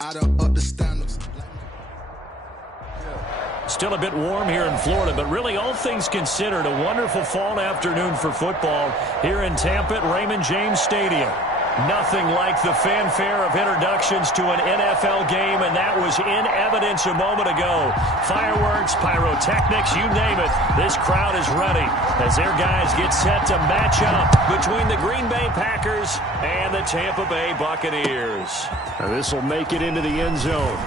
I done up the standards. Still a bit warm here in Florida, but really all things considered, a wonderful fall afternoon for football here in Tampa at Raymond James Stadium. Nothing like the fanfare of introductions to an NFL game, and that was in evidence a moment ago. Fireworks, pyrotechnics, you name it. This crowd is ready as their guys get set to match up between the Green Bay Packers and the Tampa Bay Buccaneers. Now this will make it into the end zone.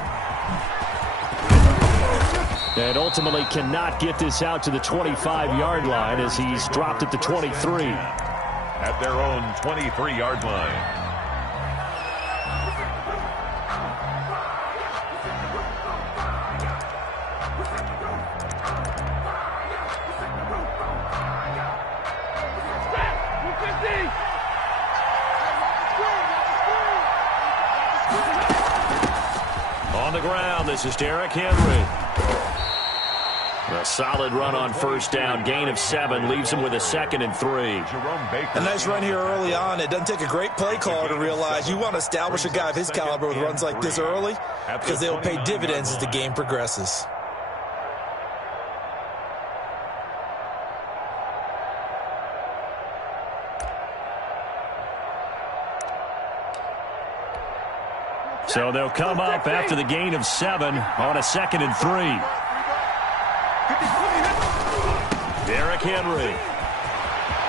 And ultimately cannot get this out to the 25-yard line as he's dropped at the 23. At their own 23-yard line. On the ground, this is Derrick Henry. A solid run on first down. Gain of 7 leaves him with a 2nd and 3. A nice run here early on. It doesn't take a great play caller to realize you want to establish a guy of his caliber with runs like this early because they'll pay dividends as the game progresses. So they'll come up after the gain of 7 on a 2nd and 3. Derrick Henry.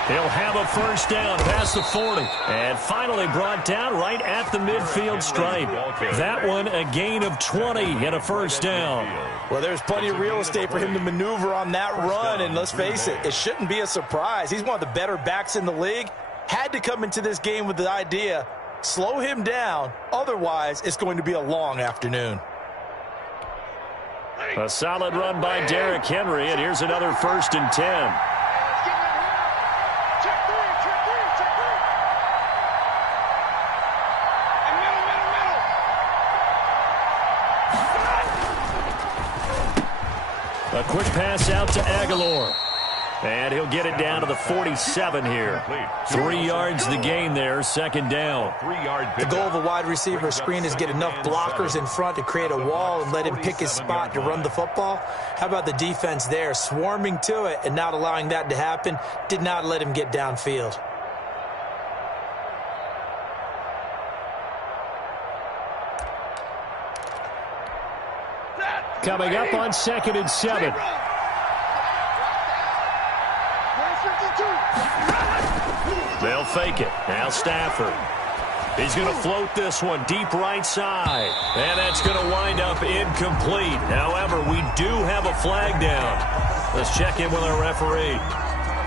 He'll have a first down past the 40. And finally brought down right at the midfield stripe. That one a gain of 20 and a first down. Well, there's plenty of real estate for him to maneuver on that run. And let's face it, it shouldn't be a surprise. He's one of the better backs in the league. Had to come into this game with the idea, slow him down. Otherwise, it's going to be a long afternoon. A solid run by Derrick Henry, and here's another 1st and 10. A quick pass out to Aguilar. And he'll get it down to the 47 here. 3 yards the gain there, 2nd down. The goal of a wide receiver screen is get enough blockers in front to create a wall and let him pick his spot to run the football. How about the defense there, swarming to it and not allowing that to happen? Did not let him get downfield. Coming up on 2nd and 7. They'll fake it. Now Stafford. He's going to float this one deep right side. And that's going to wind up incomplete. However, we do have a flag down. Let's check in with our referee.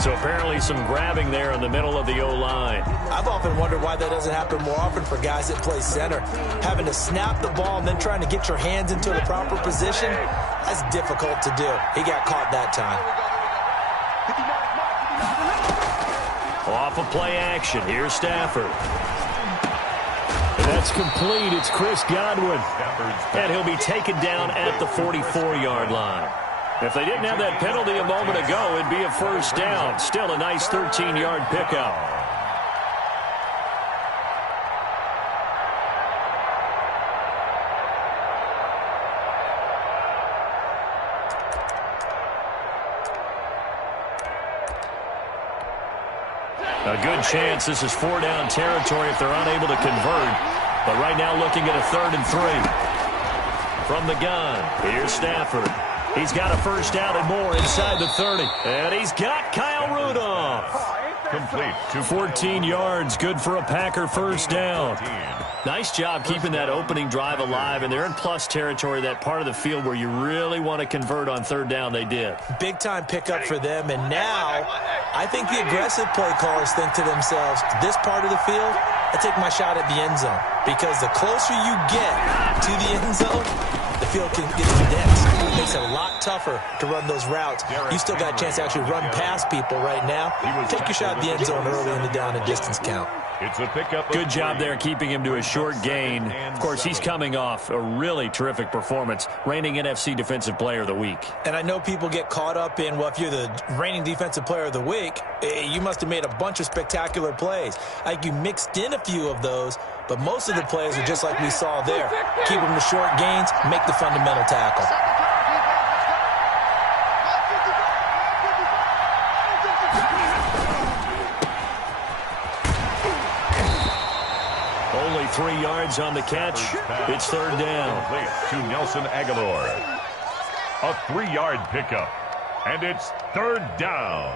So apparently some grabbing there in the middle of the O-line. I've often wondered why that doesn't happen more often for guys that play center. Having to snap the ball and then trying to get your hands into the proper position, that's difficult to do. He got caught that time. Off of play action. Here's Stafford. And that's complete. It's Chris Godwin. And he'll be taken down at the 44-yard line. If they didn't have that penalty a moment ago, it'd be a first down. Still a nice 13-yard pickup. A good chance this is 4-down territory if they're unable to convert. But right now looking at a 3rd and 3. From the gun, here's Stafford. He's got a first down and more inside the 30. And he's got Kyle Rudolph. Complete. 14 yards, good for a Packer first down. Nice job keeping that opening drive alive, and they're in plus territory, that part of the field where you really want to convert on 3rd down. They did. Big-time pickup for them, and now I think the aggressive play callers think to themselves, this part of the field, I take my shot at the end zone, because the closer you get to the end zone, the field gets condensed. It makes it a lot tougher to run those routes. You still got a chance to actually run past people right now. Take your shot at the end zone early in the down and distance count. It's a pickup. Good job there keeping him to a short gain. Of course, he's coming off a really terrific performance, reigning NFC Defensive Player of the Week. And I know people get caught up in, well, if you're the reigning Defensive Player of the Week, you must have made a bunch of spectacular plays. I think you mixed in a few of those, but most of the plays are just like we saw there. Keep them to short gains, make the fundamental tackle. Only 3 yards on the catch. It's third down. To Nelson Aguilar. A 3-yard pickup. And it's third down.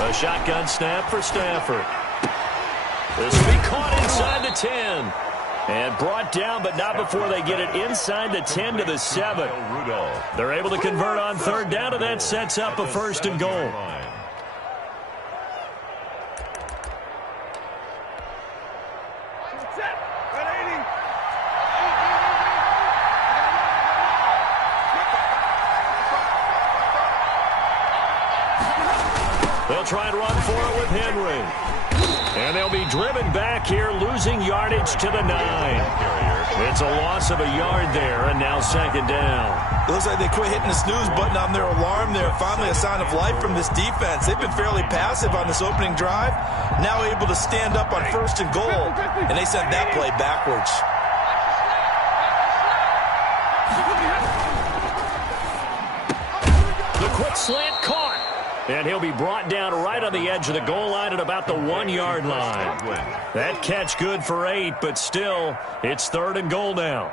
A shotgun snap for Stafford. This will be caught inside the 10. And brought down, but not before they get it inside the 10 to the 7. They're able to convert on third down, and that sets up a first and goal. They'll try and run for it with Henry. And they'll be driven back here, losing yardage to the 9. It's a loss of a yard there, and now second down. It looks like they quit hitting the snooze button on their alarm there. Finally a sign of life from this defense. They've been fairly passive on this opening drive. Now able to stand up on first and goal, and they sent that play backwards. The quick slant caught. And he'll be brought down right on the edge of the goal line at about the 1-yard line. That catch good for 8, but still, it's third and goal now.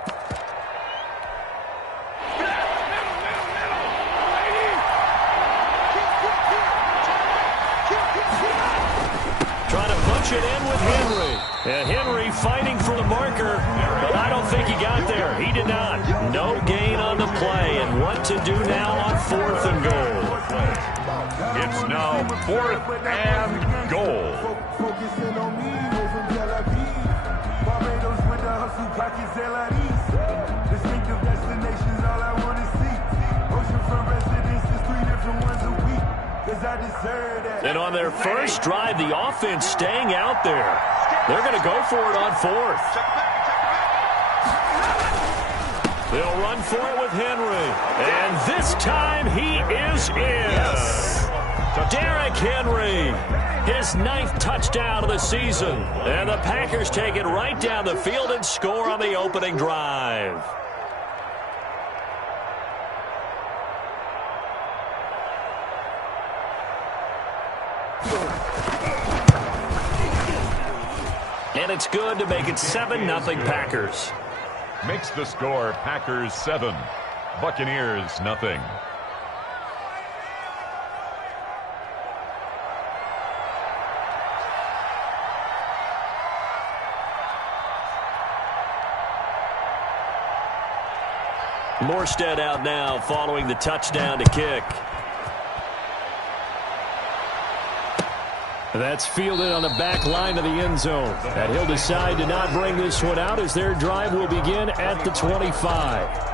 Trying to punch it in with Henry. And Henry fighting for the marker, but I don't think he got there. He did not. No gain on the play, and what to do now on fourth and goal. It's now fourth and goal. Focusing on me, from Tel Aviv. Barbados with the hustle, pockets LREs. Distinctive destinations, all I want to see. Oceanfront residences, 3 different ones a week. Cause I deserve that. And on their first drive, the offense staying out there. They're going to go for it on fourth. They'll run for it with Henry. And this time he is in. Yes. Derrick Henry, his 9th touchdown of the season. And the Packers take it right down the field and score on the opening drive. And it's good to make it 7-0 Packers. Makes the score Packers 7, Buccaneers nothing. Morstead out now following the touchdown to kick. That's fielded on the back line of the end zone. And he'll decide to not bring this one out as their drive will begin at the 25.